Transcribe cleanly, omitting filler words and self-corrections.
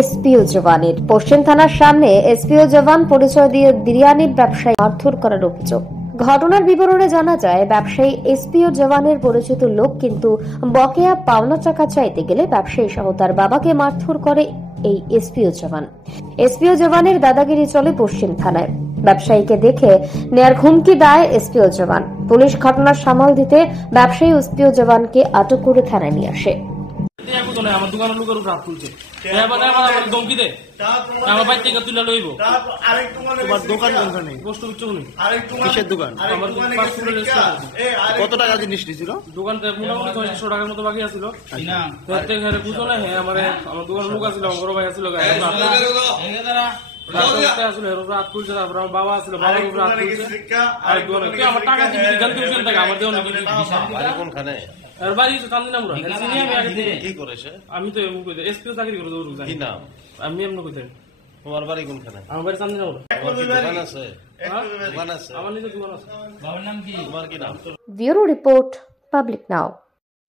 SPO জওয়ানের। পশ্চিম থানার সামনে SPO জওয়ান পরিচয় দিয়ে বিরিয়ানি ব্যবসায়ী মারধর করার অভিযোগ। ঘটনার বিবরণে জানা যায়, ব্যবসায়ী এসপিও জওয়ানের পরিচিত লোক, কিন্তু বকেয়া পাওনা টাকা চাইতে গেলে ব্যবসায়ী সহ তার বাবাকে মারধর করে এই এসপিও জওয়ান। এসপিও জওয়ানের দাদাগিরি চলে পশ্চিম থানায়। ব্যবসায়ীকে দেখে নেয়ার হুমকি দেয় এসপিও জওয়ান। পুলিশ ঘটনার সামাল দিতে ব্যবসায়ী এসপিও জওয়ানকে আটক করে থানায় নিয়ে আসে। আমার দোকানের লোকের উপর হাত তুলছে, আমার ধমকি দেয়, আমার বাইক থেকে তুলে লইব। তোমার দোকান কোনখানে? পোস্ট উচ্চ নেই। কিসের দোকান? আমার কত টাকা জিনিস নিছিল? দোকানতে মোটামুটি 600 টাকার মতো বাকি আছিল। বুঝো না, হ্যাঁ আমার দোকানের লোক আছিল, আমার বড় ভাই আছিল, হাত তুলছে। তারপর আমার বাবা আছিল, বাবার উপরে হাত তুলছে। আমার টাকা দিবি, গান তুলছেন টাকা আমার দেওয়া কোনখানে? আমি তো এসপিও চাকরি করে আমি এমন কইতে। তোমার বাড়ি কোনখানে? আমার বাড়ি চান্দিনাপুর। দোকান আছে? আমার নিজের দোকান আছে। তোমার কি নাম? ব্যুরো রিপোর্ট, পাবলিক নাও।